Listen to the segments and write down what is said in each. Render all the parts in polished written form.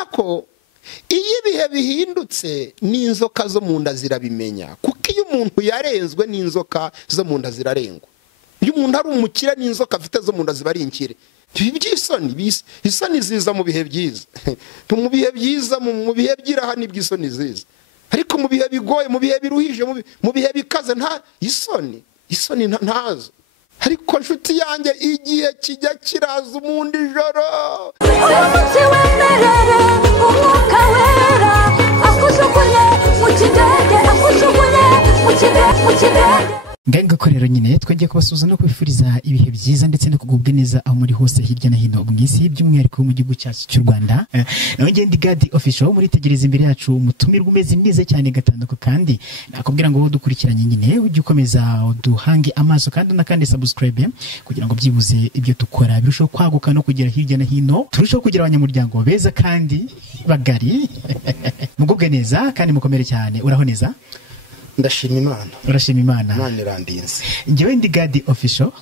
urabona ko iyo ibihe bihindutse n'inzoka zo mu nda zirabimenya, kuko iyo umuntu yarenzwe n'inzoka zo mu nda zirarengwa. iyo umuntu ari umukire n'inzoka afite zo mu nda ziba ari inkire. Ibi by'isoni, isoni ziza mu bihe byiza. Mu bihe byiza, mu bihe by'iraha nibwo isoni ziza, ariko mu bihe bigoye, mu bihe biruhije, mu bihe bikaze nta isoni ntazo. Ariko nshuti yanjye, igihe kijya kiraza umundi ijoro, umunsi wemerere umwuka wera akujugunye mu kidege, akujugunye mu kidege. Nganga ko rero nyine twongeye kubasuhuza no kwifuriza ibihe byiza ndetse no kugubwa neza aho muri hose hirya no hino mu isi, by'umwihariko mu gihugu cyacu cy'u Rwanda. Nawe ngende Gadi Official muri tegereza imbere yacu umutumirwa umeze neza cyane gatandatu, kandi nakubwira ngo dukurikiranye nyine ujye ukomeza uduhange amaso kandi unakande subscribe kugira ngo byibuze ibyo dukora birushaho kwaguka no kugera hirya no hino, turushaho kugira abanyamuryango beza kandi bagari. Mugubwe neza kandi mukomere cyane. Uraho neza? Ndashima Imana. Urashima Imana? Imana irandinze. Njyewe ndi Gadi Official.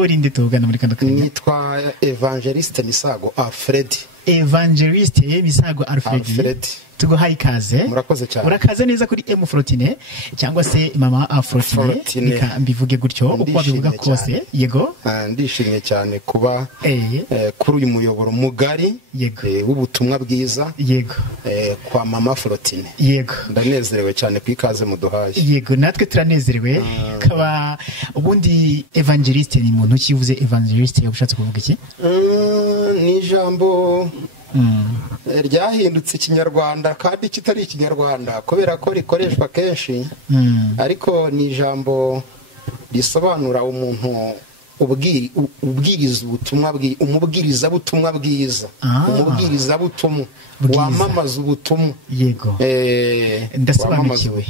Uri ndi tuvugana muri kano kanya? Nitwa Evangeliste Misago Alfred. Evangeliste Misago Alfred. Tuguhaye ikaze. Murakoze cyane. Urakaze neza kuri M14 cyangwa se Mama Afrotine. Nika mbivuge gutyo uko wabivuga kose. Yego. Ndishimye cyane kuba kuri uyu muyoboro mugari w'ubutumwa bwiza. Yego. Kwa Mama Afrotine. Yego. Ndanezerewe cyane kwikaze muduhaye. Yego, natwe turanezerewe. Kaba ubundi Evangeliste ni muntu kivuze Evangeliste ubushatse kuvuga iki? Ni ijambo ryahindutse ikinyarwanda kandi kitari ikinyarwanda kubera ko rikoreshwa kenshi, ariko ni ijambo risobanura umuntu ubwiriza ubutumwa umubwiriza butumwa bwiza, umubwiriza butumwa wamamaza ubutumwa. Yego. Ndasobanukiwe.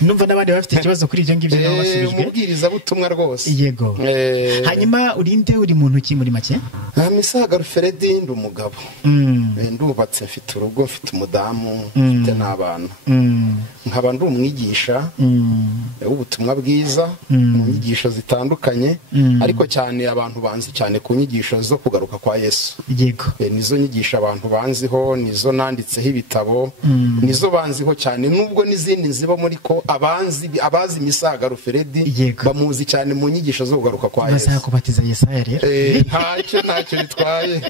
Numva n'abandi bafite ikibazo kuri ibyo ngibyo nabo basubijwe. Umubwiriza butumwa rwose. Yego. Hanyuma urinde uri muntu ki muri make? Misago Alfred, ndi umugabo. Ndubatse, mfite urugo, mfite umudamu, mfite n'abana. Nkaba ndi umwigisha w'ubutumwa bwiza mu nyigisho zitandukanye, ariko cyane abantu banzi cyane ku nyigisho zo kugaruka kwa Yesu. Yego. Nizo nyigisha abantu banziho, nizo nanditseho ibitabo, nizo banziho cyane, nubwo n'izindi nziba muri ko abazi Misago Alfred bamuzi cyane mu nyigisho zo kugaruka kwa Yesu. Basa kubatiza Yesaya rero. Ntacyo bitwaye.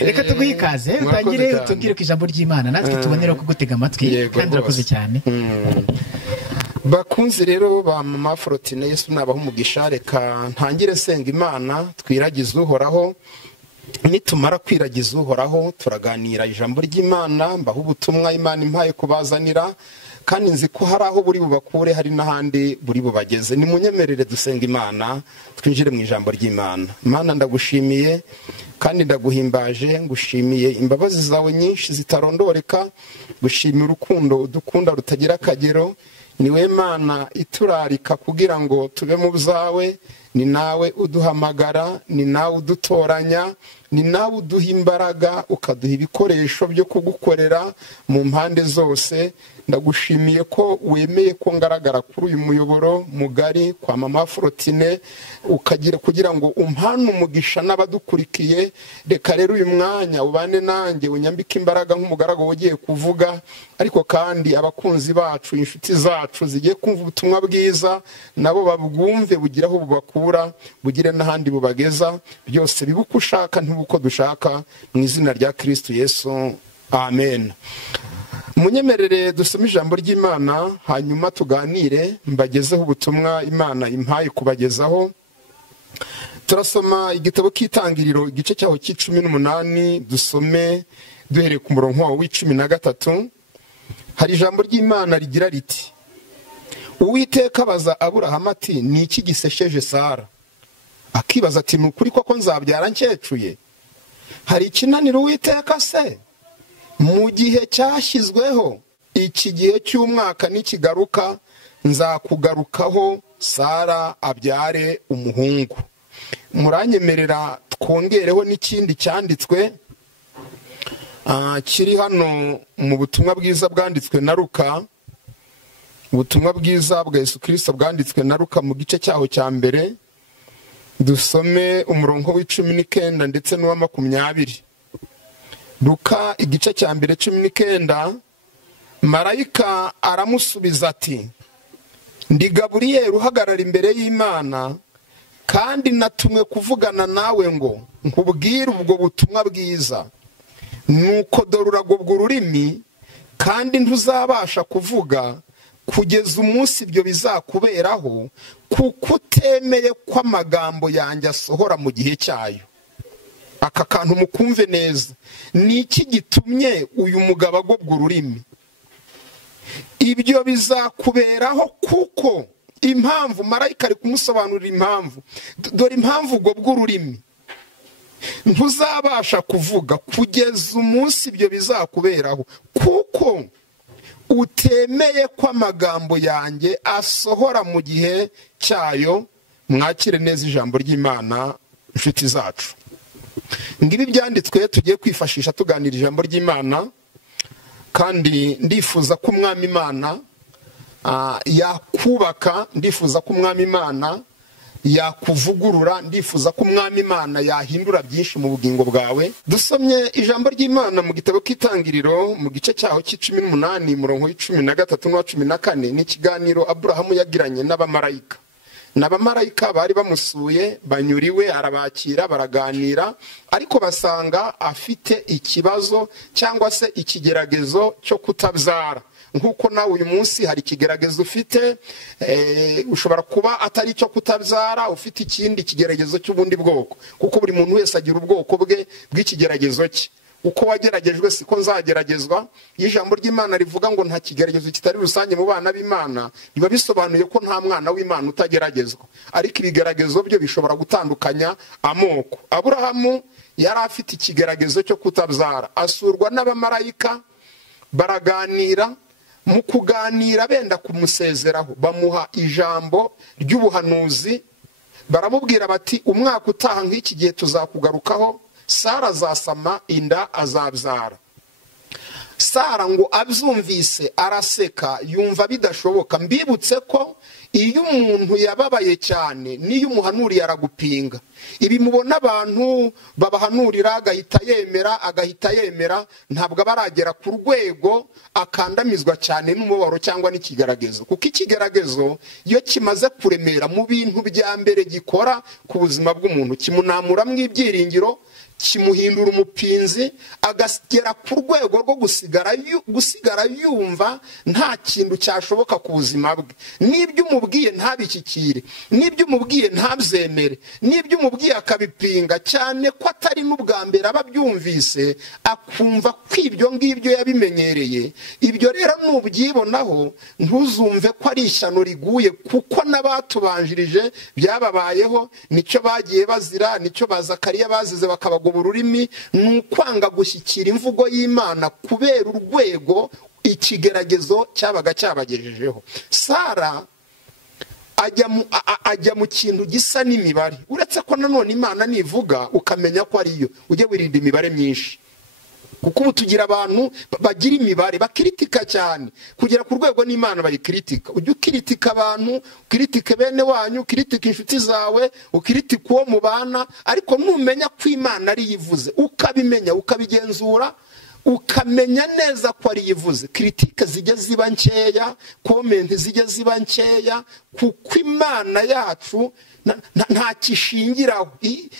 Reka tuguhe ikaze, utangire utubwire ku ijambo ry'Imana, natwe tubonera kugutega amatwi kandi urakoze cyane. Bakunzi rero ba Mama Afrotine, Yesu nabaho umugisha. Reka ntangire senga Imana, twiragize Uhoraho. Nitumara kwiragiza Uhoraho turaganira ijambo ry'Imana, mbaho ubutumwa Imana impaye kubazanira, kandi nzi ko hari aho buri bubakure, hari n'ahandi buri bubageze. Nimunyemerere dusenga Imana, twinjire mu ijambo ry'Imana. Imana, ndagushimiye kandi ndaguhimbaje, ngushimiye imbabazi zawe nyinshi zitarondoreka, gushimira urukundo udukunda rutagira akagero. Niwe Mana iturarika kugira ngo tube mu byawe, ni nawe uduhamagara, ni nawe udutoranya, ni nawe uduha imbaraga, ukaduha ibikoresho byo kugukorera mu mpande zose. Ndagushimiye ko wemeye ko ngaragara kuri uyu muyoboro mugari kwa Mama Afrotine, kugira ngo umpane umugisha n'abadukurikiye. Reka rero uyu mwanya ubane nanjye, unyambike imbaraga nk'umugaragu ugiye kuvuga, ariko kandi abakunzi bacu, inshuti zacu zigiye kumva ubutumwa bwiza, nabo babwumve bugira aho bubakura, bugire n'ahandi bubageza, byose bibuko ushaka ntibuko dushaka, mu izina rya Kristo Yesu, amen. Munyemerere dusome ijambo ry'Imana, hanyuma tuganire, mbagezeho ubutumwa Imana impaye kubagezaho. Turasoma igitabo cy'Itangiriro igice cyaho c'18, dusome duhereye ku murongo wa 13. Hari ijambo ry'Imana rigira riti: Uwiteka abaza Aburahamu ati, ni iki gisesheje Sara? Akibaza ati, ni ukuri koko nzabyara nkecuye? Hari ikinanira Uwiteka se? Mu gihe cyashyizweho, iki gihe cy'umwaka nikigaruka, nzakugarukaho Sara abyare umuhungu. Muranyemerera twongereho n'ikindi cyanditswe kiri hano mu butumwa bwiza bwanditswe na Luka. Ubutumwa bwiza bwa Yesu Kristo bwanditswe na Luka mu gice cyaho cya mbere, dusome umurongo w'19 ndetse n'uwa 20. Luka igice cya mbere 19, marayika aramusubiza ati, ndi Gaburiyeli uhagarara imbere y'Imana, kandi natumwe kuvugana nawe ngo nkubwire ubwo butumwa bwiza. Nuko dore uragobwa ururimi, kandi ntuzabasha kuvuga kugeza umunsi ibyo bizakuberaho, kuko utemeye ko amagambo yanjye asohora mu gihe cyayo. Aka kantu mukumve neza. Ni iki gitumye uyu mugabo agobwa ururimi? Ibyo bizakuberaho kuko impamvu, marayika ari kumusobanurira impamvu. Dore impamvu ugobwa ururimi. Ntuzabasha kuvuga kugeza umunsi ibyo bizakuberaho, kuko utemeye ko amagambo yanjye asohora mu gihe cyayo. Mwakire neza ijambo ry'Imana inshuti zacu. Ngibi byanditswe tugiye kwifashisha tuganira ijambo ry'Imana, kandi ndifuza ko umwami Imana yakubaka, ndifuza ko umwami Imana yakuvugurura, ndifuza ko umwami Imana yahindura byinshi mu bugingo bwawe. Dusomye ijambo ry'Imana mu gitabo cy'Itangiriro mu gice cyaho c'18 murongo 13 na 14. Ni ikiganiro Aburahamu yagiranye n'abamarayika. N'abamarayika bari bamusuye, banyuriwe, arabakira, baraganira, ariko basanga afite ikibazo cyangwa se ikigeragezo cyo kutabyara. Nkuko nawe uyu munsi hari ikigeragezo ufite, ushobora kuba atari cyo kutabyara, ufite ikindi kigeragezo cy'ubundi bwoko, kuko buri muntu wese agira ubwoko bwe bw'ikigeragezo cye. Uko wageragejwe siko nzageragezwa. Ijambo ry'Imana rivuga ngo nta kigeragezo kitari rusange mu bana b'Imana, biba bisobanuye ko nta mwana w'Imana utageragezwa, ariko ibigeragezo byo bishobora gutandukanya amoko. Aburahamu yari afite ikigeragezo cyo kutabyara, asurwa n'abamarayika, baraganira. Mu kuganira benda kumusezeraho, bamuha ijambo ry'ubuhanuzi, baramubwira bati, umwaka utaha nk'iki gihe tuzakugarukaho, Sara azasama inda, azabyara. Sara ngo abyumvise araseka, yumva bidashoboka. Mbibutse ko iyo umuntu yababaye cyane, niyo umuhanuriye aragupinga. Ibi mubona abantu babahanurira agahita yemera, ntabwo baragera ku rwego akandamizwa cyane n'umubabaro cyangwa n'ikigeragezo. Kuko ikigeragezo iyo kimaze kuremera, mu bintu bya mbere gikora ku buzima bw'umuntu, kimunamuramo ibyiringiro, kimuhindura umupinzi, agagera ku rwego rwo gusigara yumva nta kintu cyashoboka ku buzima bwe. N'ibyo umubwiye ntabishyikire, n'ibyo umubwiye ntabyemere, n'ibyo umubwiye akabipinga, cyane ko atari n'ubwa mbere aba abyumvise, akumva ko ibyo ngibyo yabimenyereye. Ibyo rero nubyibonaho ntuzumve ko ari ishyano riguye, kuko n'abatubanjirije byababayeho. Nicyo bagiye bazira, nicyo ba Zakariya bazize bakabago ururimi, ni ukwanga gushyikira imvugo y'Imana kubera urwego ikigeragezo cyabaga cyabagejejeho. Sara ajya mu kintu gisa n'imibare, uretse ko nanone Imana nivuga ukamenya ko ariyo, ujye wirinda imibare myinshi, kuko ubu tugira abantu bagira imibare, bakiritika cyane kugera ku rwego n'Imana bayikritika. Ujye ukiritika abantu, ukritike bene wanyu, ukritike inshuti zawe, ukritike uwo mubana, ariko numenya ko Imana ari yivuze, ukabimenya, ukabigenzura, ukamenya neza ko ari yivuze, kritike zijya ziba nkeya, comment zijya ziba nkeya, kuko Imana yacu nta kishingiraho.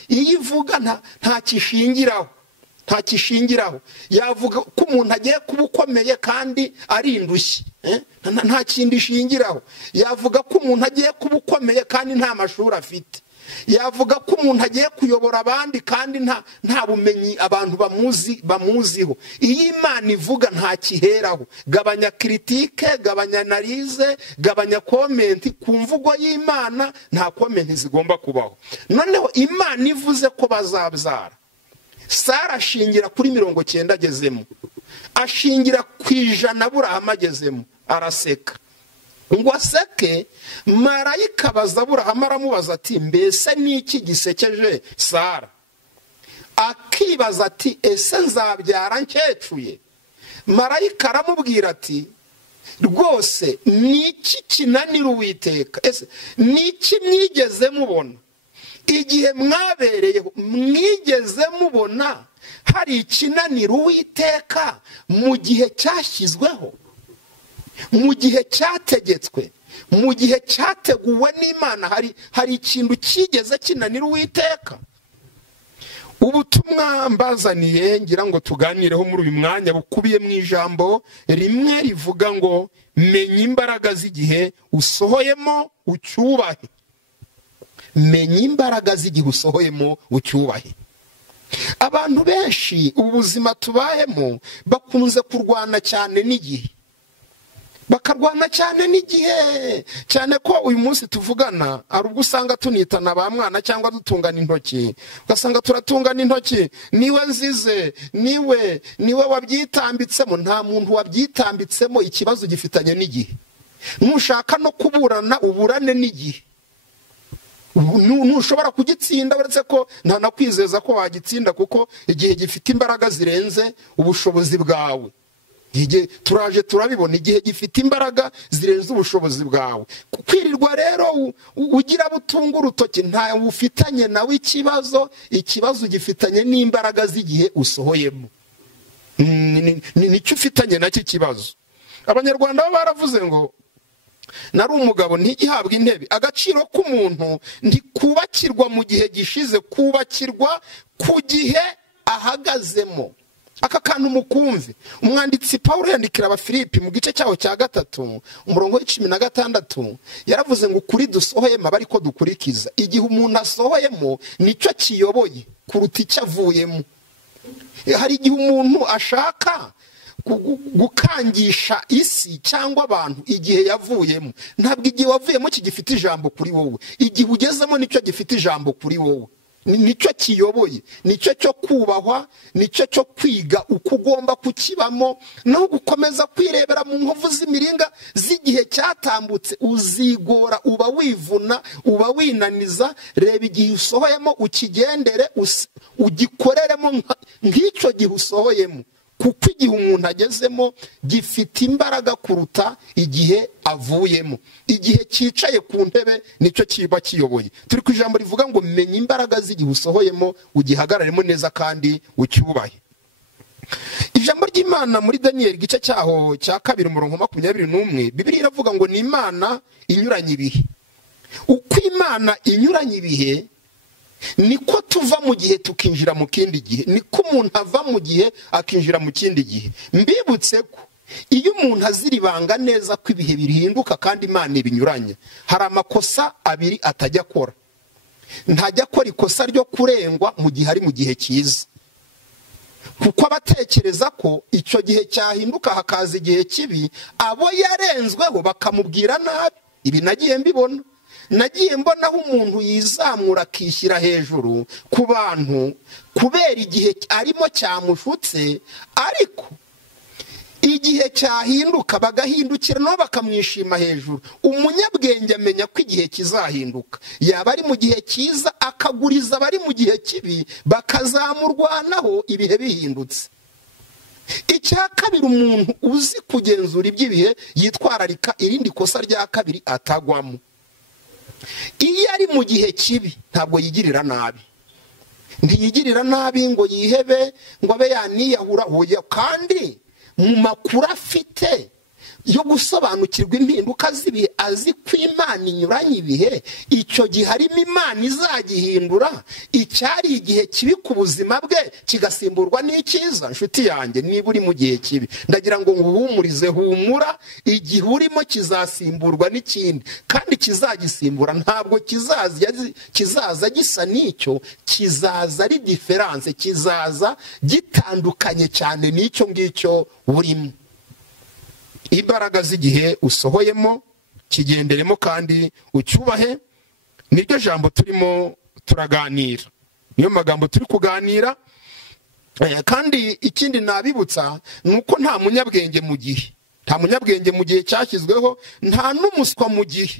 Iyo ivuga nta kishingiraho, nta kishingiraho. Yavuga ko umuntu agiye kuba ukomeye kandi ari indushyi, nta kindi ishingiraho. Yavuga ko umuntu agiye kuba ukomeye kandi nta mashuri afite. Yavuga ko umuntu agiye kuyobora abandi kandi nta bumenyi abantu bamuziho. Iyo Imana ivuga nta kiheraho. Gabanya kritike, gabanya analize, gabanya comment. Ku mvugo y'Imana nta comment zigomba kubaho. Noneho Imana ivuze ko bazabyara, Sara ashingira kuri 90 agezemo, ashingira ku 100 Aburahamu agezemo, araseka. Ngo aseke, marayika baza Aburahamu aramubaza ati, mbese niki gisekeje Sara? Akibaza ati, ese nzabyara nkecuye? Marayika aramubwira ati, rwose niki kinanira Uwiteka? Ese niki mwigeze mubona igihe mwabereyeho? Mwigeze mubona hari ikinanira Uwiteka mu gihe cyashyizweho, mu gihe cyategetswe, mu gihe cyateguwe n'Imana? Hari ikintu kigeze kinanira Uwiteka? Ubutumwa mbazaniye ngira ngo tuganireho muri uyu mwanya bukubiye mu ijambo rimwe rivuga ngo menya imbaraga z'igihe usohoyemo ucyubahe. Menya imbaraga z'igihe usohoyemo ucyubahe. Abantu benshi ubuzima tubayemo bakunze kurwana cyane n'igihe, bakarwana cyane n'igihe, cyane ko uyu munsi tuvugana hari ubwo usanga tunitana ba mwana cyangwa dutungana intoki, ugasanga turatungana intoki, niwe nzize, niwe wabyitambitsemo. Nta muntu wabyitambitsemo, ikibazo gifitanye n'igihe. Nushaka no kuburana uburane n'igihe, ntushobora kugitsinda, uretse ko nta nakwizeza ko wagitsinda, kuko igihe gifite imbaraga zirenze ubushobozi bwawe. Turaje turabibona, igihe gifite imbaraga zirenze ubushobozi bwawe. Kwirirwa rero ugira butunga urutoki, nta ufitanye nawe ikibazo gifitanye n'imbaraga z'igihe usohoyemo. Nicyo ufitanye nacyo ikibazo. Abanyarwanda bo baravuze ngo nari umugabo ntigihabwa intebe. Agaciro k'umuntu ntikubakirwa mu gihe gishize, kubakirwa ku gihe ahagazemo. Aka kantu mukumve. Umwanditsi Pawulo yandikira Abafilipi mu gice cyaho cya 3 umurongo wa 16 yaravuze ngo kuri dusohoyemo aba ariko dukurikiza. Igihe umuntu asohoyemo nicyo kiyoboye kuruta icyo avuyemo. Hari igihe umuntu ashaka gukangisha isi cyangwa abantu igihe yavuyemo. Ntabwo igihe wavuyemo kigifite ijambo kuri wowe, igihe ugezemo nicyo gifite ijambo kuri wowe. Nicyo kiyoboye, nicyo cyo kubahwa, nicyo cyo kwiga uko ugomba kukibamo, no gukomeza kwirebera mu nkovu z'imiringa z'igihe cyatambutse. Uzigora, uba wivuna, uba winaniza. Reba igihe usohoyemo ukigendere, ugikoreremo nk'icyo gihe usohoyemo, kuko igihe umuntu agezemo gifite imbaraga kuruta igihe avuyemo. Igihe cyicaye ku ntebe nicyo kiba kiyoboye. Turi ku ijambo rivuga ngo menya imbaraga z'igihe usohoyemo ugihagararemo neza kandi ucyubahe. Ijambo ry'Imana muri Daniel igice cyaho cya 2 umurongo 21 Bibiliya iravuga ngo ni Imana inyuranye ibihe. Uko Imana inyuranye ibihe niko tuva mu gihe tukinjira mu kindi gihe, niko umuntu ava mu gihe akinjira mu kindi gihe. Mbibutse ko iyo umuntu aziribanga neza ko ibihe bihinduka kandi Imana ibinyuranye, hari amakosa abiri atajya akora. Ntajya akora ikosa ryo kurengwa mu gihe ari mu gihe cyiza, kuko abatekereza ko icyo gihe cyahinduka hakaza igihe kibi, abo yarenzweho bakamubwira nabi. Ibi nagiye mbibona. Nagiye mbonaho umuntu yizamura akishyira hejuru ku bantu kubera igihe arimo cyamushutse, ariko igihe cyahinduka bagahindukira nabo bakamwishima hejuru. Umunyabwenge amenya ko igihe kizahinduka, yaba ari mu gihe cyiza akaguriza abari mu gihe kibi, bakazamurwanaho ibihe bihindutse. Icya kabiri, umuntu uzi kugenzura iby'ibihe yitwararika irindi kosa rya kabiri atagwamo. Iyo ari mu gihe kibi ntabwo yigirira nabi, ntiyigirira nabi ngo yihebe, ngo abe yaniyahura. Hoya, kandi mu makuru afite yo gusobanukirwa impinduka z'ibihe, azi ko Imana inyuranye ibihe, icyo gihe harimo Imana izagihindura. Icyari igihe kibi ku buzima bwe kigasimburwa n'icyiza. Nshuti yanjye, niba uri mu gihe kibi, ndagira ngo nguhumurize, humura, igihe urimo kizasimburwa n'ikindi, kandi kizagisimbura ntabwo kizaza gisa n'icyo, kizaza ari diferanse, kizaza gitandukanye cyane n'icyo ngicyo urimo. Imbaraga z'igihe usohoyemo kigenderemo kandi ucyubahe. Niryo jambo turimo turaganira, niyo magambo turi kuganira. Kandi ikindi nabibutsa nuko nta munyabwenge mu gihe, nta munyabwenge mu gihe cyashyizweho, nta n'umuswa mu gihe.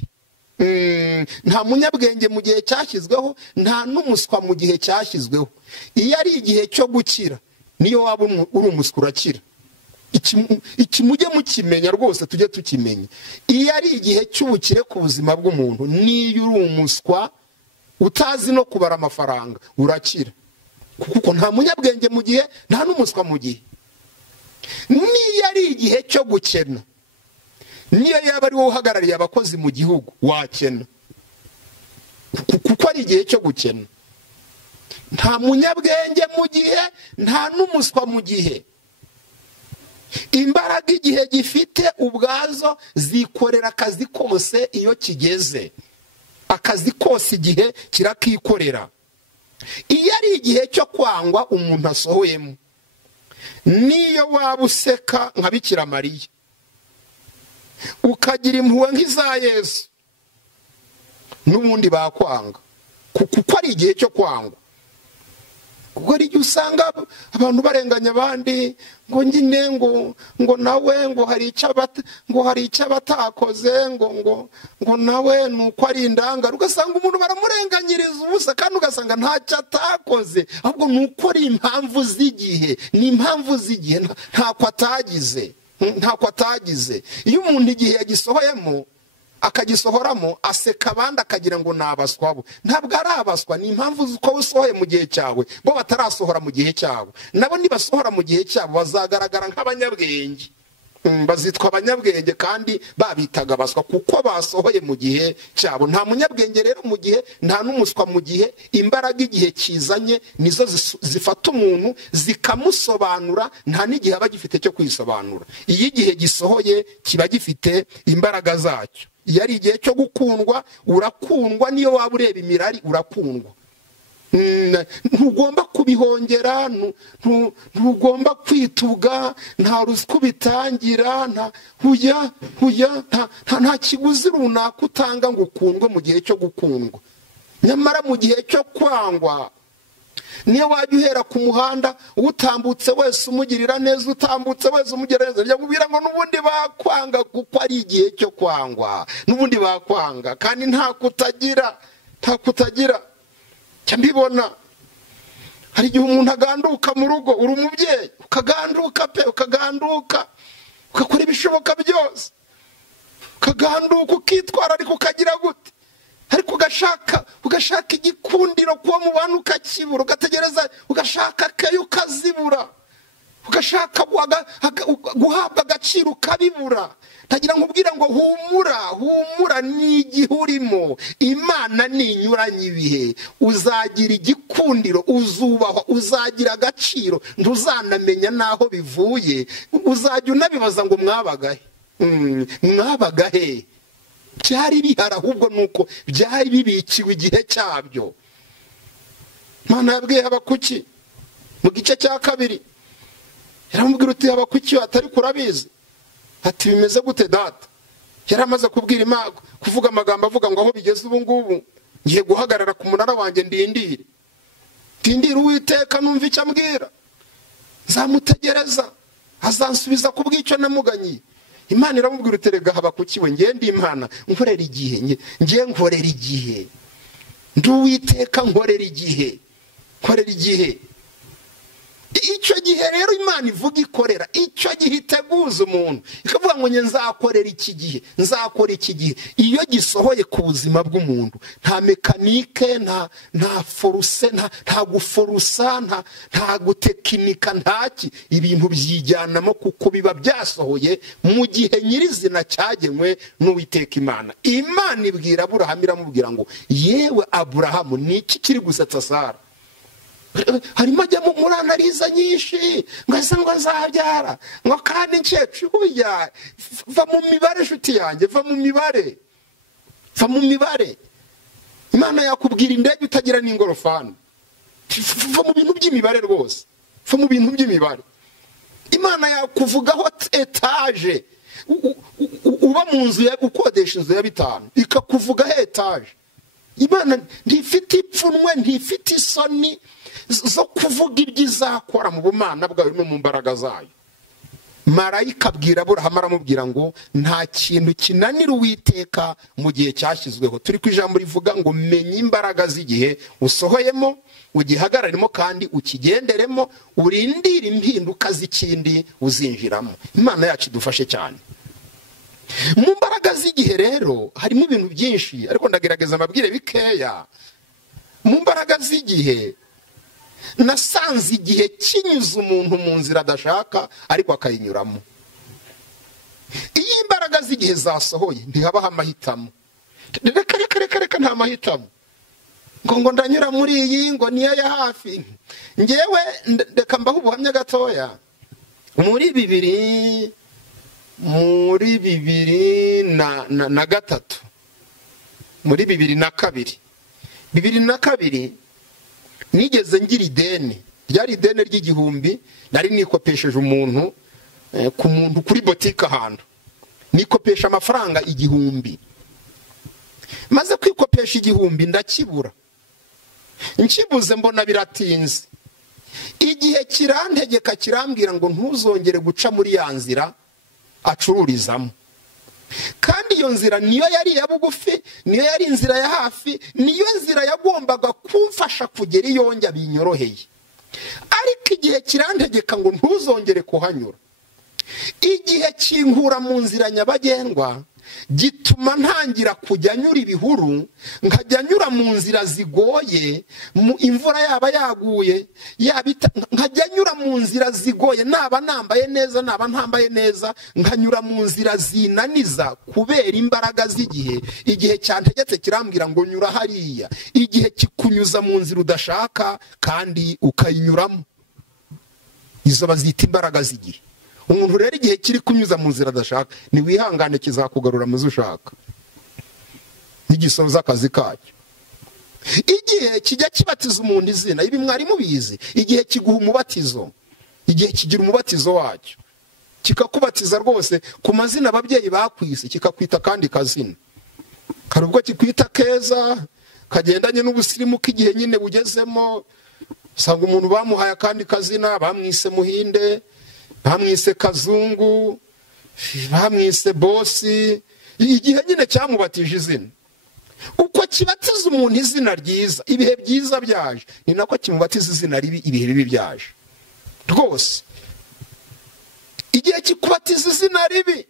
Nta munyabwenge mu gihe cyashyizweho, nta n'umuswa mu gihe cyashyizweho. Iyo ari igihe cyo gukira, niyo waba uri umuswa urakira. Iki mujye mukimenya rwose, tujye tukimenya. Iyo ari igihe cy'ubukire ku buzima bw'umuntu, niyo uri umuswa utazi no kubara amafaranga, urakira. kuko nta munyabwenge mu gihe nta n'umuswa mu gihe. Niyo ari igihe cyo gukena, niyo yaba ari wowe uhagarariye abakozi mu gihugu wakena, kuko ari igihe cyo gukena. Nta munyabwenge mu gihe nta n'umuswa mu gihe. Imbaraga igihe gifite ubwazo zikorera akazi kose iyo kigeze. Akazi kose igihe kirakikorera. Iyo ari igihe cyo kwangwa umuntu asohoyemo, niyo waba useka nka Bikira Mariya ukagira impuhwe nk'iza Yesu, n'ubundi bakwanga, kuko ari igihe cyo kwangwa. Kuko ari igihe usanga abantu barenganya abandi ngo nyine ngo nawe ngo hari icyo batakoze ngo nawe nuko ari indangare. Ugasanga umuntu baramurenganyiriza ubusa kandi ugasanga ntacyo atakoze, ahubwo nuko ari impamvu z'igihe. Ni impamvu z'igihe, ntako atagize. Iyo umuntu igihe yagisohoyemo akagisohoramo aseka abandi akagira ngo ni abaswa bo. Ntabwo ari abaswa, ni impamvu z'uko usohoye mu gihe cyawe, bo batarasohora mu gihe cyabo. Nabo nibasohora mu gihe cyabo bazagaragara nk'abanyabwenge, bazitwa abanyabwenge kandi babitaga abaswa kuko basohoye mu gihe cyabo. Nta munyabwenge rero mu gihe, nta n'umuswa mu gihe. Imbaraga igihe kizanye nizo zifata umuntu zikamusobanura, nta n'igihe aba gifite cyo kwisobanura. Iyo igihe gisohoye kiba gifite imbaraga zacyo. Iyo ari igihe cyo gukundwa urakundwa, niyo waba ureba imirari urakundwa. Ntugomba kubihongera, ntugomba kwituga, nta ruswa ubitangira, nta kiguzi runaka utanga ngo ukundwe mu gihe cyo gukundwa. Nyamara mu gihe cyo kwangwa, niyo wajya uhera ku muhanda utambutse wese umugirira neza, utambutse wese umugirira neza, yakubwira ngo n'ubundi bakwanga kuko ari igihe cyo kwangwa. N'ubundi bakwanga kandi nta kutagira. Mbibona hari igihe umuntu aganduka mu rugo, uri umubyeyi ukaganduka ugakora ibishoboka byose, ukaganduka ukitwara, ariko ukagira gute, ariko ugashaka igikundiro kuba mu bantu ukakibura, ugategereza, ugashaka akayo ukazibura, ugashaka guhabwa agaciro ukabibura. Tagira nkubwira ngo humura ni igihe urimo. Imana ninyuranye ibihe, uzagira igikundiro, uzubahwa, uzagira agaciro, ntuzanamenya naho bivuye. Uzajya unabibaza ngo mwabagahe. Byari bihari, ahubwo nuko byari bibikiwe igihe cyabyo. Imana yabwiye Habakuki mu gice cya 2, yaramubwira uti Habakuki atari kurabizi, ati bimeze gute data? Yaramaze kubwira Imana, kuvuga amagambo avuga ngo aho bigeze ubu ngubu ngiye guhagarara ku munara wanjye ndindire Uwiteka numva icyo ambwira, nzamutegereza azansubiza ku bw'icyo namuganyiye. Imana iramubwira uterega Habakuki we, ngiye ndi Imana nkorera igihe, ngiye nkorera igihe, ndi Uwiteka nkorera igihe. Icyo gihe rero Imana ivuga ikorera, icyo gihe iteguza umuntu ikavuga ngo nzakorera iki gihe, nzakora iki gihe. Iyo gisohoye ku buzima bw'umuntu, nta mekanike, nta foruse, nta guforusa, nta gutekinika, ntaki, ibintu byijyanamo kuko biba byasohoye mu gihe nyirizina cyagenwe n'Uwiteka Imana. Imana ibwira Aburahamu, iramubwira ngo yewe Aburahamu, ni iki kiri gusetsa Sara? Harimo ajya muri analiza nyinshi, ngo nzabyara, ngo kandi nkecuru. Burya va mu mibare nshuti yanjye, va mu mibare. Imana yakubwira indege utagira n'ingorofani. Va mu bintu by'imibare rwose, va mu bintu by'imibare. Imana yakuvugaho etaje, uba mu nzu ukodesha inzu ya 5, ikakuvugaho etaje. Imana ntifite ipfunwe, ntifite isoni zo kuvuga ibyo izakora mu bumana bwayo no mu mbaraga zayo. Marayika abwira Aburahamu, aramubwira ngo nta kintu kinanira Uwiteka mu gihe cyashyizweho. Turi ku ijambo rivuga ngo menya imbaraga z'igihe usohoyemo, ugihagararemo kandi ukigenderemo, urindire impinduka z'ikindi uzinjiramo. Imana yacu idufashe cyane. Mu mbaraga z'igihe rero harimo ibintu byinshi, ariko ndagerageza amabwire bikeya. Mu mbaraga z'igihe nasanze igihe kinyuze umuntu mu nzira adashaka ariko akayinyuramo. Iyo imbaraga z'igihe zasohoye ntihabaho amahitamo. Reka nta mahitamo ngo ndanyura muri iyi ngo niyo ya hafi. Ngewe reka mbaho ubuhamya gatoya. Muri bibiri na gatatu, muri 2002 nigeze ngira ideni. Ryari ideni ry'igihumbi nari nikopesheje umuntu ku muntu kuri botike ahantu. Nikopesha amafaranga 1000. Maze kwikopesha 1000 ndakibura. Nkibuze mbona biratinze. Igihe kirantegeka kirambwira ngo ntuzongere guca muri ya nzira acururizamo. Kandi iyo nzira niyo yari ya bugufi, niyo yari inzira ya hafi, niyo nzira yagombaga kumfasha kugera iyo njya binyoroheye. Ariko igihe kirantegeka ngo ntuzongere kuhanyura. Igihe kinkura mu nzira nyabagendwa gituma ntangira kujya nyura ibihuru, nkajya nyura mu nzira zigoye, imvura yaba yaguye, nkajya nyura mu nzira zigoye, naba nambaye neza naba ntambaye neza, nkanyura mu nzira zinaniza kubera imbaraga z'igihe. Igihe cyantegetse kirambwira ngo nyura hariya. Igihe kikunyuza mu nzira udashaka kandi ukayinyuramo. Izo bazita imbaraga z'igihe. Umuntu rero igihe kiri kunyuza mu nzira adashaka ni wihangane kizakugarura mu zushaka. Nigisoza akazi kacyo. Igihe kijya kibatiza umuntu izina, ibi mwari mubizi. Igihe kiguha umubatizo, igihe kigira umubatizo wacyo, kikakubatiza rwose ku mazina ababyeyi bakwise, kikakwita kandi kazina. Hari ubwo kikwita keza kagendanye n'ubusirimu k'igihe nyine bugezemo. Usanga umuntu bamuhaye kandi kazina, bamwise Muhinde, bamwise Kazungu, bamwise Bosi. Igihe nyine cyamubatije izina. Uko kibatiza umuntu izina ryiza, ibihe byiza byaje, ni nako kimubatiza izina ribi, ibihe bibi byaje. Rwose igihe kikubatiza izina ribi,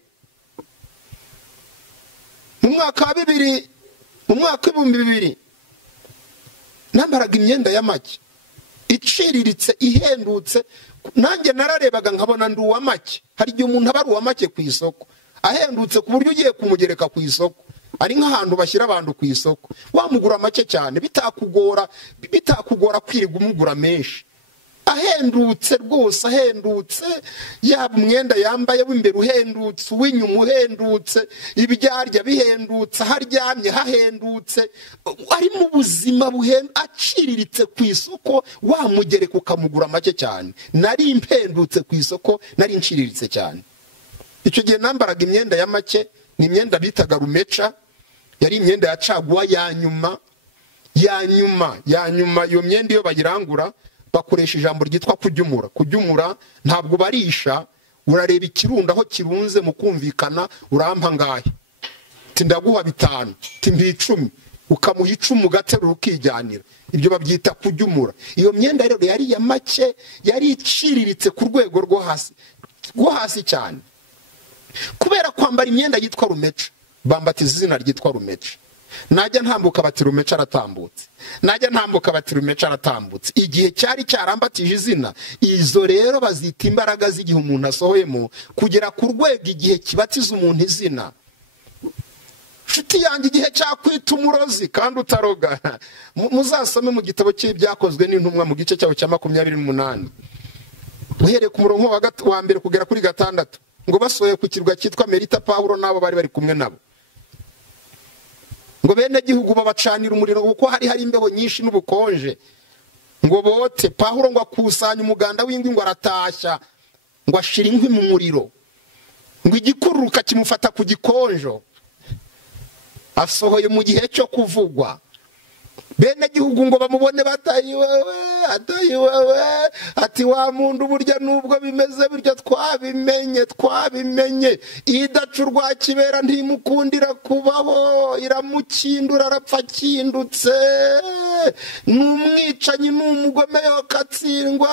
mu mwaka wa 2000 nambaraga imyenda y'amake iciriritse ihendutse. Nanjye nararebaga nkabona ndi uwa make. Hari igihe umuntu aba ari uwa make ku isoko, ahendutse ku buryo ugiye kumugereka ku isoko, ari nk'ahantu bashyira abantu ku isoko, wamugura make cyane bitakugora kwirirwa umugura menshi. Ahendutse rwose, ahendutse, yaba umwenda yambaye w'imbere uhendutse, uw'inyuma uhendutse, ibyarya bihendutse, haryamye hahendutse, ari mu buzima aciriritse ku isoko, wamugereka ukamugura make cyane. Nari impendutse ku isoko, nari nciriritse cyane. Icyo gihe nambaraga imyenda ya make, ni imyenda bitaga rumeca, yari imyenda ya caguwa ya nyuma. Iyo myenda iyo bayirangura bakoresha ijambo ryitwa kujyumura. Kujyumura ntabwo barisha, urareba ikirundo aho kirunze mu kumvikana, urampa ngahe, tindaguha 5, timbi 10, ukamuha 10 ugaterura ukijyanira. Ibyo babyita kujyumura. Iyo myenda rero yari ya make, yari iciriritse ku rwego rwo hasi cyane. Kubera kwambara imyenda yitwa rumeca, bambatiza izina ryitwa rumeca. Najya ntambuka bati rumeca aratambutse, najya ntambuka bati rumeca aratambutse. Igihe cyari cyarambatije izina. Izo rero bazita imbaraga z'igihe umuntu asohoyemo kugera ku rwego igihe kibatiza umuntu izina. Nshuti yanjye, igihe cyakwita umurozi kandi utaroga, muzasome mu gitabo cy'ibyakozwe n'intumwa mu gice cyaho cya 28, uhereye ku murongo wa mbere kugera kuri 6, ngo basohoye ku kirwa cyitwa Merita, Pawulo nabo bari kumwe nabo. Ngo bene gihugu babacanira umuriro kuko hari imbeho nyinshi n'ubukonje, ngo bote. Pawulo ngo akusanya umuganda w'ingwi, ngo aratashya, ngo ashira inkwi mu muriro, ngo igikururuka kimufata ku gikonjo. Asohoye mu gihe cyo kuvugwa. Bene gihugu ngo bamubone batayi wewe, ati wa muntu burya nubwo bimeze bityo twabimenye. Idacurwa kibera ntimukundira kubaho, iramukindura arapfa kindutse. Numwicanyi n'umugome yo katsindwa.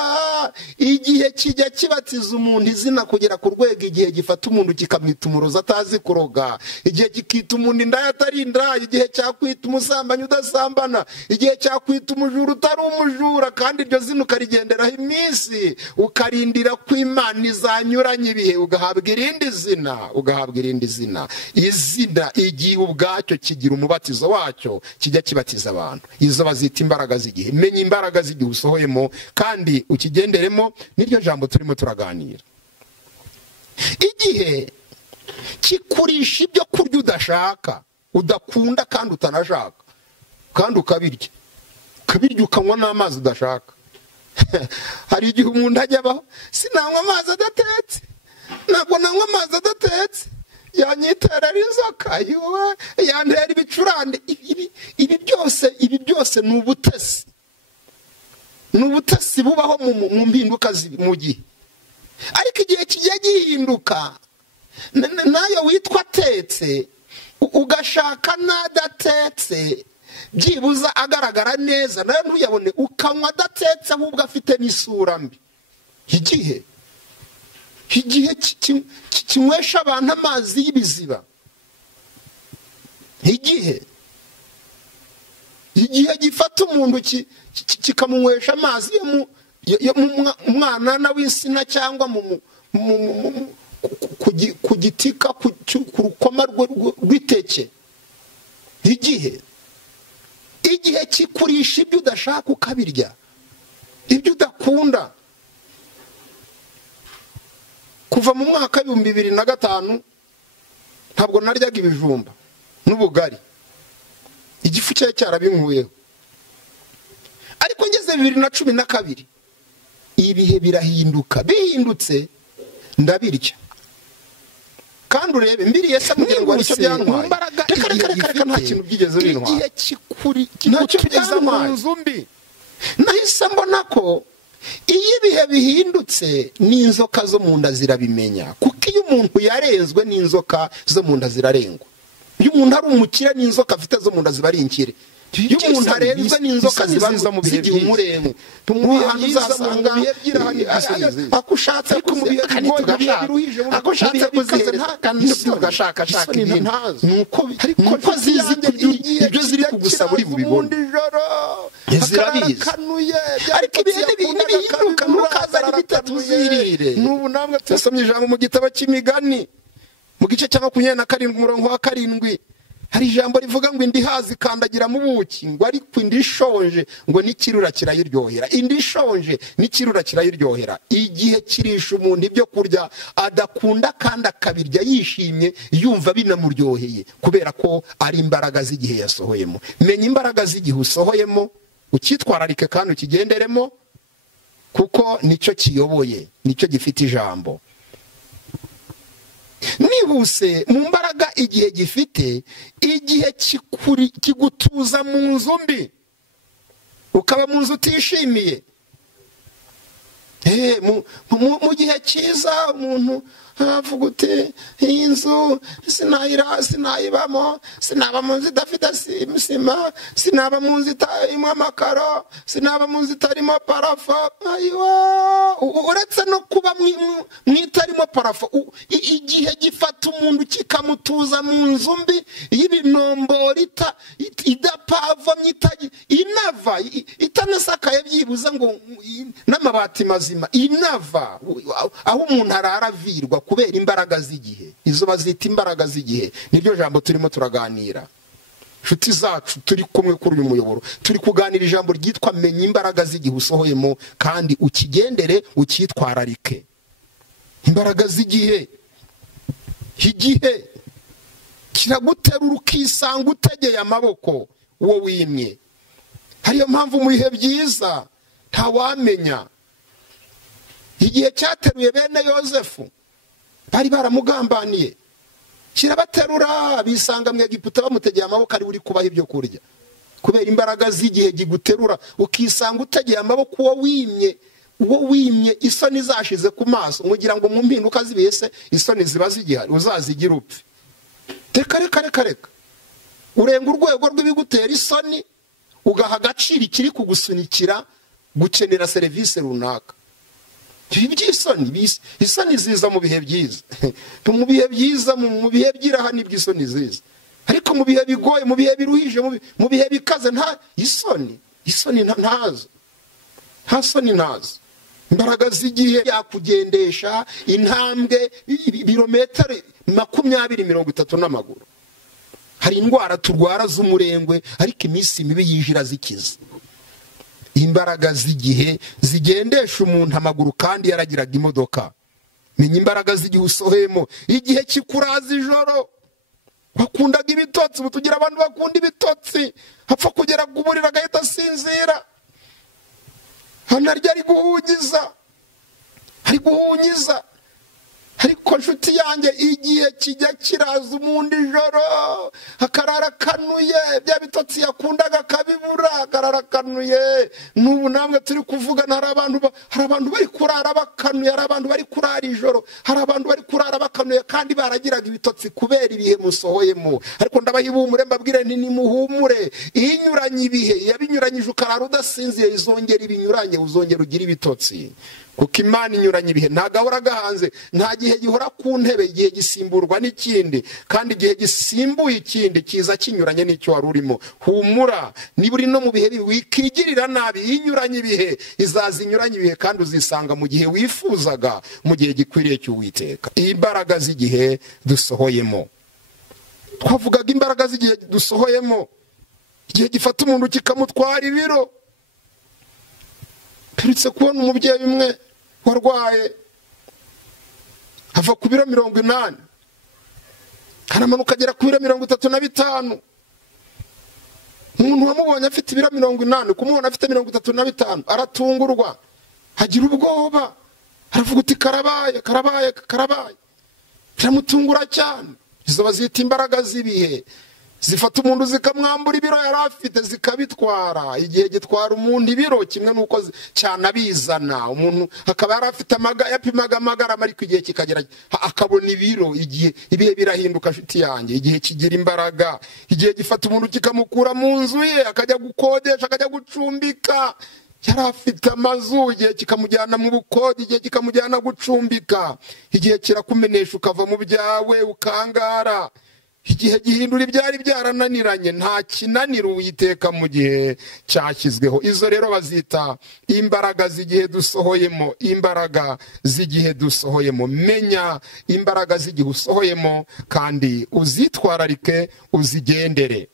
Igihe kijya kibatiza umuntu izina kugera ku rwego igihe gifata umuntu kikamwita umurozi atazi kuroga, igihe kikita umuntu indaya atari indaya, igihe cyakwita umusambanyi udasambana, igihe cyakwita umujura utari umujura, kandi iryo zina ukarigenderaho iminsi ukarindira ko Imana izanyuranye ibihe ugahabwa irindi zina. Izina igihe ubwacyo kigira umubatizo wacyo kijya kibatiza abantu. Izo bazita imbaraga z'igihe. Menya imbaraga z'igihe usohoyemo kandi ukigenderemo. Niryo jambo turimo turaganira. Igihe kikurisha ibyo kurya udashaka, udakunda kandi utanashaka, kandi ukabirya ukanywa n'amazi udashaka. Hari igihe umuntu ajya abaho, sinanywa amazi adatetse, ntabwo nanywa amazi adatetse, yanyitera inzoka, yantera ibicurane. Ibi byose ni ubutesi bubaho mu mpinduka mu gihe. Ariko igihe kigiye gihinduka, nayo witwa atetse ugashaka n'adatetse, byibuza agaragara neza nayo ntuyabone, ukanywa adatetse ahubwo afite n'isura mbi. Igihe kinywesha abantu amazi y'ibiziba. Igihe gifata umuntu kikamunywesha amazi yo mu mwana w'insina cyangwa ku gitika ku rukoma rw'iteke. Igihe kikurisha ibyo udashaka ukabirya, ibyo udakunda. Kuva mu mwaka 2005 ntabwo naryaga ibijumba n'ubugari, igifu cyaje cyarabinkuyeho. Ariko ngeze 2012 ibihe birahinduka, bihindutse ndabirya. Kandi urebe mbiriye se mugira ngo aricyo byantwaye. Imbaraga nta kintu byigeze bintwara. Igihe kigeza mu nzumbi. Nahise mbona ko iyo ibihe bihindutse n'inzoka zo mu nda zirabimenya, kuko iyo umuntu yarenzwe n'inzoka zo mu nda zirarengwa. Iyo umuntu ari umukire n'inzoka afite zo mu nda ziba ari inkire. Iyo umuntu arenzwe n'inzoka zibanza mu bihe by'umuremwe, umuhanzi uzasanga akushatse ariko mu bihe biruhije, akushatse kuzihe ugashaka ibintu nuko zizi ibyo ziri kugusaba uri bubibone. Zirabizi. Ariko ibihe bihinduka ntukazane bitatu uzirire. N'ubu namwe twasomye ijambo mu gitabo cy'Imigani mu gice cya 27 umurongo wa 7. Hari ijambo rivuga ngo indi hazi kandagira mu buki, ngo ariko indi shonje ngo n'ikirura kirayiryohera. Indi shonje n'ikirura kirayiryohera. Igihe kirisha umuntu ibyo kurya adakunda kandi akabirya yishimye yumva binamuryoheye, kubera ko ari imbaraga z'igihe yasohoyemo. Menya imbaraga z'igihe usohoyemo, ukitwararike kandi ukigenderemo, kuko nicyo kiyoboye, nicyo gifite ijambo. Nihuse mu mbaraga igihe gifite, igihe kigutuza mu nzu mbi, ukaba mu nzu utishimiye. Mu gihe cyiza umuntu avuga uti iyi nzu sinayibamo, sinaba mu nzu idafite sima, sinaba mu nzu itarimo amakaro, sinaba mu nzu itarimo parafo. Uretse no kuba mwitarimo parafo, igihe gifata umuntu kikamutuza mu nzu mbi y'ibinomboro idapavomye, inava itanasakaye byibuze ngo n'amabati mazima, inava aho umuntu arara avirwa kubera imbaraga z'igihe. Izo bazita imbaraga z'igihe. Niryo jambo turimo turaganira. Nshuti zacu turi kumwe kuri uyu muyoboro, turi kuganira ijambo ryitwa menya imbaraga z'igihe usohoyemo kandi ukigendere ukitwararike. Imbaraga z'igihe. Igihe kiraguterura ukisanga utegeye amaboko uwo wimye. Hariyo mpamvu mu bihe byiza ntawamenya. Igihe cyateruye bene Yozefu bari baramugambaniye, kirabaterura bisanga mu Egiputa bamutegeye amaboko ari uri kubaha ibyo kurya. Kubera imbaraga z'igihe giguterura ukisanga utegeye amaboko uwo wimye isoni zashize ku maso, mugira ngo mu mpinduka zibese isoni ziba zigihari uzazigira upfe. Reka urenga urwego rw'ibigutera isoni ugaha agaciro ikiri kugusunikira gukenera serivisi runaka. Isoni ziza mu bihe byiza. Mu bihe byiza, mu bihe by'iraha nibwo isoni ziza. Ariko mu bihe bigoye, mu bihe biruhije, mu bihe bikaze nta isoni ntazo. hasoni nazo. Imbaraga z'igihe yakugendesha intambwe ibirometero 20-30 n'amaguru. Hari indwara turwara z'umurengwe ariko iminsi mibi yijira zikiza. Imbaraga z'igihe zigendesha umuntu amaguru kandi yaragiraga imodoka. Menya imbaraga z'igihe usohemo. Igihe kikuraza ijoro bakundaga ibitotsi, butugira abantu bakunda ibitotsi, hapfa kugera kuburira agahita asinzira. Hanarya ari guhunyiza. Ariko nshuti yanjye igihe kijya kiraza umuntu ijoro akarara kanuye, bya bitotsi yakundaga kabibura akarara kanuye. N'ubu namwe turi kuvugana hari abantu bari kurara bakanuye, hari abantu bari kurara ijoro, hari abantu bari kurara bakanuye kandi baragiraga ibitotsi kubera ibihe musohoyemo. Ariko ndabahibumure mbabwire nti nimuhumure, inyuranye ibihe yabinyuranyije ukarara udasinziye izongera ibinyuranye uzongera ugira ibitotsi. Kuko Imana inyuranye ibihe ntagahora gahanze, nta gihe gihora ku ntebe, igihe gisimburwa n'ikindi, kandi igihe gisimbuye ikindi kiza kinyuranye n'icyo wari urimo. Humura, niba uri no mu bihe wikigirira nabi, inyuranye ibihe izaza inyuranye ibihe kandi uzisanga mu gihe wifuzaga, mu gihe gikwiriye cy'Uwiteka. Imbaraga z'igihe dusohoyemo. Twavugaga imbaraga z'igihe dusohoyemo, igihe gifata umuntu kikamutwara ibiro. Turetse kubona umubyeyi umwe warwaye ava ku biro 80 kanamanuka agera ku biro 35. Umuntu wamubonye afite ibiro 80 kumubona afite 35 aratungurwa, agira ubwoba, aravuga uti karabaye. Biramutungura cyane. Izo bazita imbaraga z'ibihe, zifata umuntu zikamwambura ibiro yari afite zikabitwara. Igihe gitwara umuntu ibiro kimwe nuko cyane abizana. Umuntu akaba yari afite yapimaga amagarama ariko igihe kikagera akabona ibiro. Ibihe birahinduka nshuti yanjye. Igihe kigira imbaraga. Igihe gifata umuntu kikamukura mu nzu ye akajya gukodesha, akajya gucumbika. Yari afite amazu, igihe kikamujyana mu bukode, igihe kikamujyana gucumbika. Igihe kirakumenesha ukava mu byawe ukangara. Igihe gihindura ibyari byarananiranye, nta kinanira Uwiteka mu gihe cyashyizweho. Izo rero bazita imbaraga z'igihe dusohoyemo. Imbaraga z'igihe dusohoyemo. Menya imbaraga z'igihe usohoyemo kandi uzitwararike, uzigendere.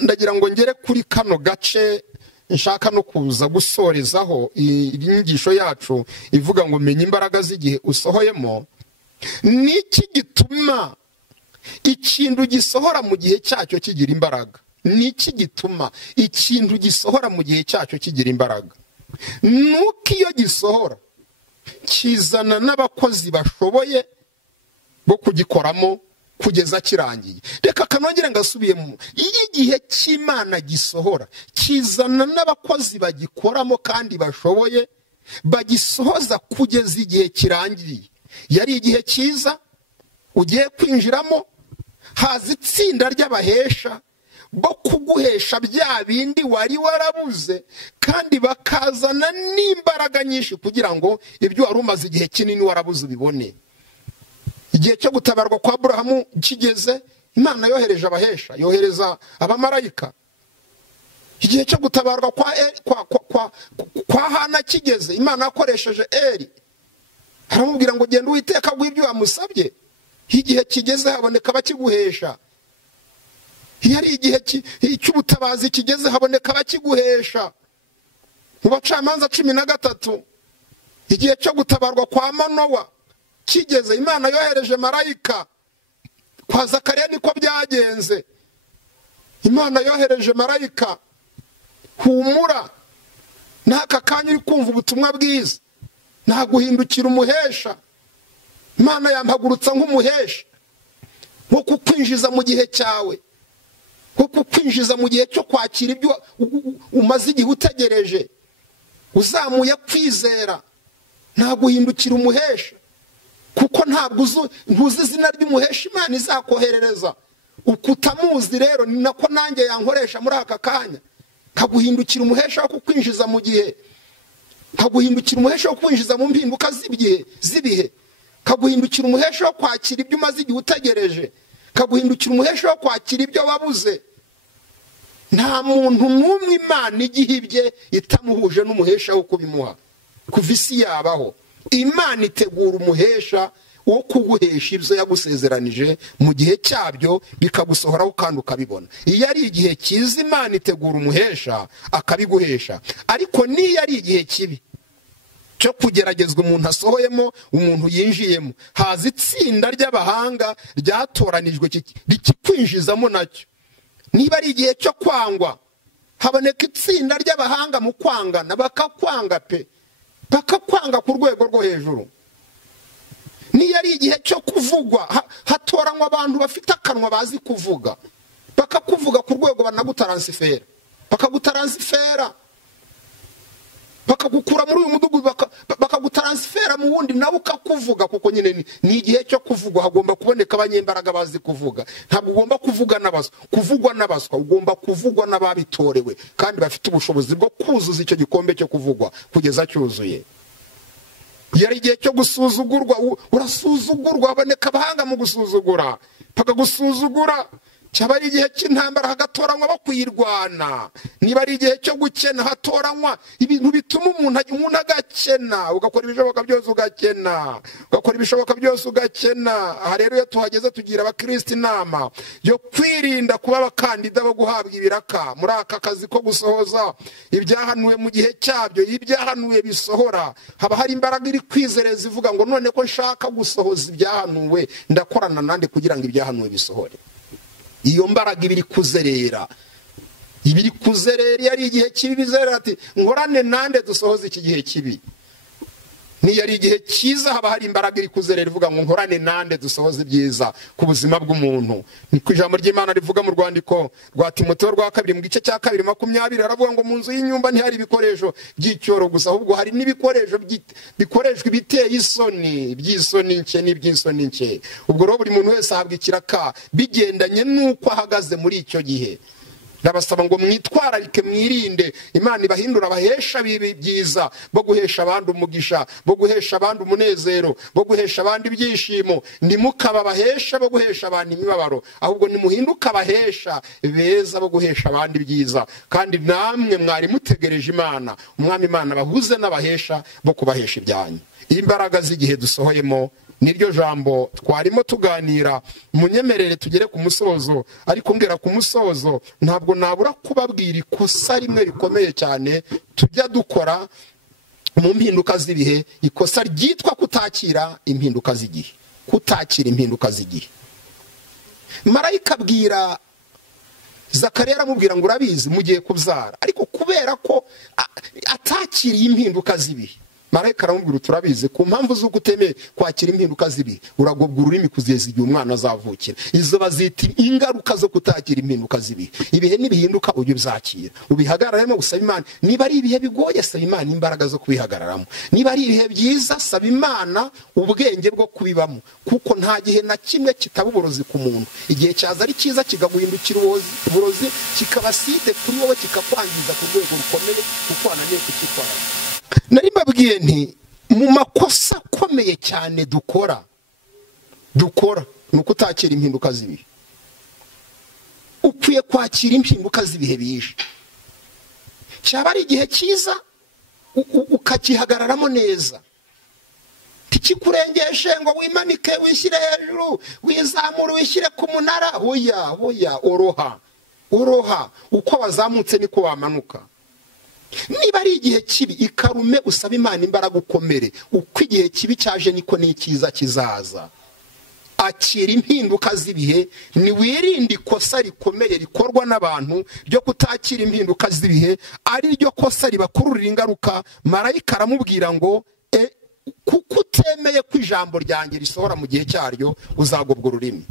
Ndagira ngo ngere kuri kano gace nshaka no kuza gusorezaho inyigisho yacu ivuga ngo menya imbaraga z'igihe usohoyemo. Niki gituma ikintu gisohora mu gihe cyacyo kigira imbaraga? Niki gituma ikintu gisohora mu gihe cyacyo kigira imbaraga? Nuko iyo gisohora kizana n'abakozi bashoboye bo kugikoramo kugeza kirangiye. Reka kanongere ngasubiyemo, iyo igihe cy'Imana gisohora kizana n'abakozi bagikoramo kandi bashoboye bagisohoza kugeza igihe kirangiye. Yari igihe cyiza ugiye kwinjiramo, haza itsinda ry'abahesha bo kuguhesha bya bindi wari warabuze, kandi bakazana n'imbaraga nyinshi kugira ngo ibyo wari umaze igihe kinini warabuze ubibone. Igihe cyo gutabarwa kwa Aburahamu kigeze, Imana yohereje abahesha, yohereza abamarayika. Igihe cyo gutabarwa kwa Hana kigeze, Imana yakoresheje Eli, aramubwira ngo genda Uwiteka aguhe ibyo wamusabye. Igihe kigeze haboneka abakiguhesha. Yari igihe cy'ubutabazi kigeze haboneka abakiguhesha. Mu Bacamanza 13 igihe cyo gutabarwa kwa Manowa kigeze, Imana yohereje marayika. Kwa Zakariya niko byagenze, Imana yohereje marayika. Humura, n'aka kanya uri kumva ubutumwa bwiza, nta guhindukira umuhesha. Imana yampagurutsa nk'umuhesha wo kukwinjiza mu gihe cyawe, wo kukwinjiza mu gihe cyo kwakira ibyo umaze igihe utegereje. Uzamuye kwizera, nta guhindukira umuhesha, kuko ntabwo ntuzi izina ry'umuhesha Imana izakoherereza. Uko utamuzi rero ni nako nanjye yankoresha muri aka kanya, kaguhindukira umuhesha wo kukwinjiza mu gihe, kaguhindukira umuhesha wo kwinjiza mu mpinduka z'ibihe, kaguhindukira umuhesha wo kwakira ibyo umaze igihe utegereje, kaguhindukira umuhesha wo kwakira ibyo wabuze. nta muntu n'umwe Imana igihibye itamuhuje n'umuhesha wo kubimuha. Kuva isi yabaho Imana itegura umuhesha wo kuguhesha ibyo yagusezeranije mu gihe cyabyo bikagusohoraho kandi ukabibona. Iyo ari igihe cyiza Imana itegura umuhesha akabiguhesha, ariko niyo ari igihe kibi cyo kugeragezwa umuntu asohoyemo, umuntu yinjiyemo, haza itsinda ry'abahanga ryatoranijwe rikikwinjizamo nacyo. Niba ari igihe cyo kwangwa, haboneka itsinda ry'abahanga mu kwangana, bakakwanga pe, bakakwanga ku rwego rwo hejuru. Niyo ari igihe cyo kuvugwa, hatoranywa abantu bafite akanwa bazi kuvuga, bakakuvuga ku rwego banagutaransifera, bakagutaransifera, bakagukura muri uyu mudugudu bakagutaransifera mu wundi nawe ukakuvuga. Kuko nyine ni igihe cyo kuvugwa, hagomba kuboneka abanyembaraga bazi kuvuga. Ntabwo ugomba kuvuga n'abaswa, kuvugwa n'abaswa, ugomba kuvugwa n'ababitorewe kandi bafite ubushobozi bwo kuzuza icyo gikombe cyo kuvugwa kugeza cyuzuye. Iyo ari igihe cyo gusuzugurwa, urasuzugurwa, haboneka abahanga mu gusuzugura, bakagusuzugura. Cyaba ari igihe cy'intambara, hagatoranywa bo kuyirwana. Niba ari igihe cyo gukena, hatoranywa ibintu bituma umuntu agakena, ugakora ibishoboka byose ugakena, ugakora ibishoboka byose ugakena. Aha rero iyo tuhageze tugira abakristo inama yo kwirinda kuba abakandida bo guhabwa ibiraka muri aka kazi ko gusohoza ibyahanuwe mu gihe cyabyo. Iyo ibyahanuwe bisohora, haba hari imbaraga iri kwizereza ivuga ngo none ko nshaka gusohoza ibyahanuwe, ndakorana nande kugira ngo ibyahanuwe bisohore. Iyo mbaraga ibiri kuzerera, ibiri kuzerera. Iyo ari igihe kibi bizerera ati ngorane nande dusohoze iki gihe kibi. Niyo ari igihe cyiza, haba hari imbaraga iri kuzerera ivuga ngo ngorane nande dusohoze ibyiza ku buzima bw'umuntu. Niko ijambo ry'Imana rivuga mu rwandiko rwa Timoteyo rwa 2 mu gice cya 2:20, aravuga ngo mu nzu y'inyumba ntihari ibikoresho by'icyoro gusa, ahubwo hari n'ibikoresho bikoreshwa ibiteye isoni, by'isoni nke n'iby'isoni nke. Ubwo rero buri muntu wese ahabwa ikiraka bigendanye n'uko ahagaze muri icyo gihe. Ndabasaba ngo mwitwararike, mwirinde. Imana ibahindura abahesha byiza, bo guhesha abandi umugisha, bo guhesha abandi umunezero, bo guhesha abandi ibyishimo. Nimukaba abahesha bo guhesha abandi imibabaro, ahubwo nimuhinduka abahesha beza bo guhesha abandi byiza. Kandi namwe mwari mutegereje Imana, umwami Imana bahuze n'abahesha bo kubahesha ibyanyu. Imbaraga z'igihe dusohoyemo niryo jambo twarimo tuganira. Munyemerere tugere ku musozo, ariko mbwira ku musozo ntabwo nabura kubabwira ikosa rimwe rikomeye cyane tujya dukora mu mpinduka z'ibihe, ikosa ryitwa kutakira impinduka z'igihe. Kutakira impinduka z'igihe. Marayika abwira Zakariya, aramubwira ngo urabizi mugiye kubyara, ariko kubera ko atakiriye impinduka z'ibihe, Marayika aramubwira turabizi ku mpamvu z'uko utemeye kwakira impinduka zibi, uragobwa ururimi kugeza igihe umwana azavukira. Izo bazita ingaruka zo kutakira impinduka zibi. Ibihe nibihinduka ujye byakira, ubihagararemo, usaba Imana. Niba ari ibihe bigoye, saba Imana imbaraga zo kubihagararamo. Niba ari ibihe byiza, saba Imana ubwenge bwo kubibamo, kuko nta gihe na kimwe kitaba uburozi ku muntu. Igihe cyaza ari cyiza kigaguhindukira uburozi, kikaba side kuri wowe, kikakwangiza ku rwego rukomeye kuko wananiye kukitwara. Nari mbabwiye nti mu makosa akomeye cyane dukora ni ukutakira impinduka z'ibihe. Ukwiye kwakira impinduka z'ibihe bije. Cyaba ari igihe cyiza ukakihagararamo neza, tikikurengeshe ngo wimanike wishyire hejuru, wizamure wishyire ku munara. Hoya, oroha. Uko wazamutse niko wamanuka. Niba ari igihe kibi, ikarume usaba Imana imbaraga ukomere. Uko igihe kibi cyaje niko n'ikiza kizaza. Akira impinduka z'ibihe, ni wirinde ikosa rikomeye rikorwa n'abantu ryo kutakira impinduka z'ibihe, ari ryo kosa ribakururira ingaruka. Marayika aramubwira ngo kuko utemeye ko ijambo ryanjye risohora mu gihe cyaryo, uzagobwa ururimi.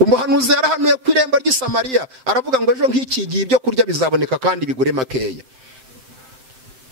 Umuhanuzi yarahanuye ku irembo ry'i Samariya, aravuga ngo ejo nk'iki gihe ibyo kurya bizaboneka kandi bigure makeya.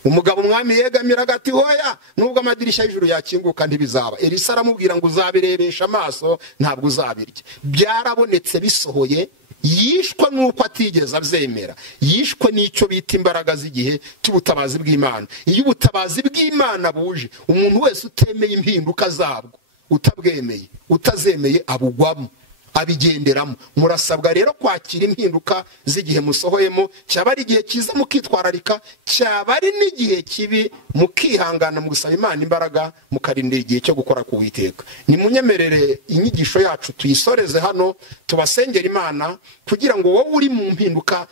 Umugabo umwami yegamira agati hoya, nubwo amadirishya y'ijuru yakinguka ntibizaba. Elisa aramubwira ngo uzabirebesha amaso, ntabwo uzabirya. Byarabonetse bisohoye, yishwe nuko atigeze abyemera. Yishwe n'icyo bita imbaraga z'igihe cy'ubutabazi bw'Imana. Iyo ubutabazi bw'Imana buje, umuntu wese utemeye impinduka zabwo, utabwemeye, utazemeye, abugwamo. abigenderamo. Murasabwa rero kwakira impinduka z'igihe musohoyemo, cyaba ari igihe cyiza mukitwararika, cyaba ari n'igihe kibi mukihangana mu gusaba Imana imbaraga, mukarindira igihe cyo gukora ku Uwiteka. Nimunyemerere inyigisho yacu tuyisoreze hano, tubasengera Imana kugira ngo wowe uri mu mpinduka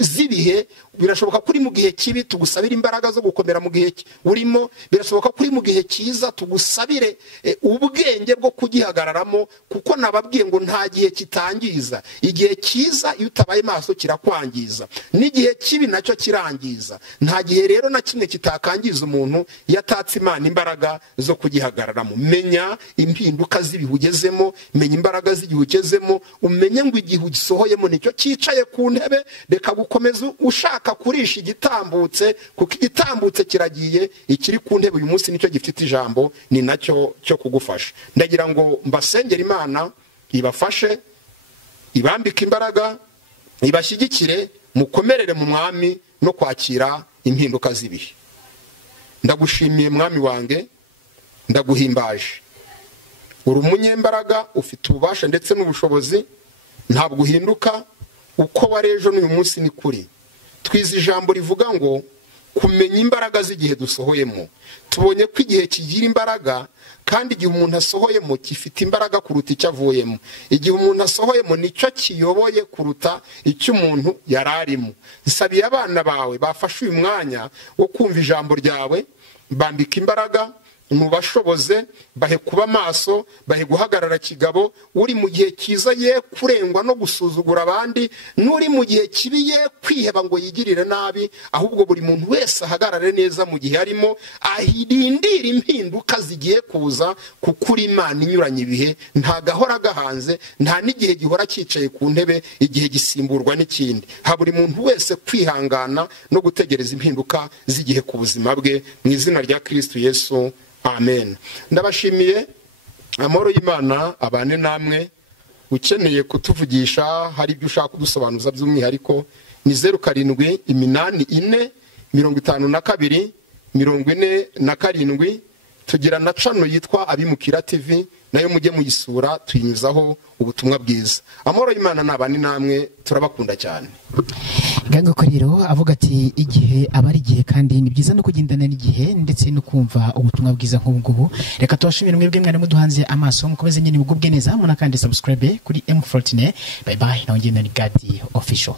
z'ibihe, birashoboka kuri mu gihe kibi tugusabira imbaraga zo gukomera mu gihe urimo, birashoboka kuri mu gihe cyiza tugusabire ubwenge bwo kugihagararamo, kuko nababwiye ngo nta gihe kitangiza. Igihe cyiza iyo utabaye maso kirakwangiza, n'igihe kibi nacyo kirangiza. Nta gihe rero na kimwe kitakangiza umuntu yatatse Imana imbaraga zo kugihagararamo. Menya impinduka z'ibihe ugezemo, menya imbaraga z'igihe ugezemo, umenye ngo igihe ugisohoyemo nicyo cyicaye ku ntebe. Reka gukomeza ushaka kurisha igitambutse, kuko igitambutse kiragiye, ikiri ku ntebe uyu munsi nicyo gifite ijambo, ni nacyo cyo kugufasha. Ndagira ngo mbasengere Imana ibafashe, ibambike imbaraga, ibashyigikire, mukomerere mu mwami no kwakira impinduka z'ibihe. Ndagushimiye mwami wanjye, ndaguhimbaje. Uri umunyembaraga, ufite ububasha ndetse n'ubushobozi, ntabwo uhinduka, uko wari ejo n'uyu munsi ni kuri. Twize ijambo rivuga ngo kumenya imbaraga z'igihe dusohoyemo. Tubonye ko igihe kigira imbaraga, kandi igihe umuntu asohoyemo gifite imbaraga kuruta icyo avuyemo. Igihe umuntu asohoyemo nicyo kiyoboye kuruta icyo umuntu yari arimo. Nsabiye abana bawe bafashe uyu mwanya wo kumva ijambo ryawe, bambika imbaraga, mubashoboze, bahe kuba maso, bahe guhagarara kigabo. Uri mu gihe cyiza ye kurengwa no gusuzugura abandi, n'uri mu gihe kibi ye kwiheba ngo yigirire nabi, ahubwo buri muntu wese ahagarare neza mu gihe arimo, ahirindira impinduka zigiye kuza, kuko uri Imana inyuranye ibihe, nta gahora gahanze, nta n'igihe gihora cyicaye ku ntebe, igihe gisimburwa n'ikindi. Ha buri muntu wese kwihangana no gutegereza impinduka z'igihe ku buzima bwe, mu izina rya Kristo Yesu, amen. Ndabashimiye, amahoro y'Imana abane namwe. Ukeneye kutuvugisha, hari ibyo ushaka kudusobanuza by'umwihariko, ni 0784524247. Tugira na channel yitwa Abimukira TV, nayo mujye muyisura, tuyinyuzaho ubutumwa bwiza. Amahoro y'Imana nabane namwe, turabakunda cyane. Gango ko rero avuga ati igihe abari igihe, kandi ni byiza no kugendana n'igihe ndetse no kumva ubutumwa bwiza nk'ubwo. Reka tubashimire mwebwe mwari muduhanze amaso, mukomeze nyine mugubwe neza, munakandi subscribe kuri M14. Bye bye, nawe ngenda ni Gadi Official.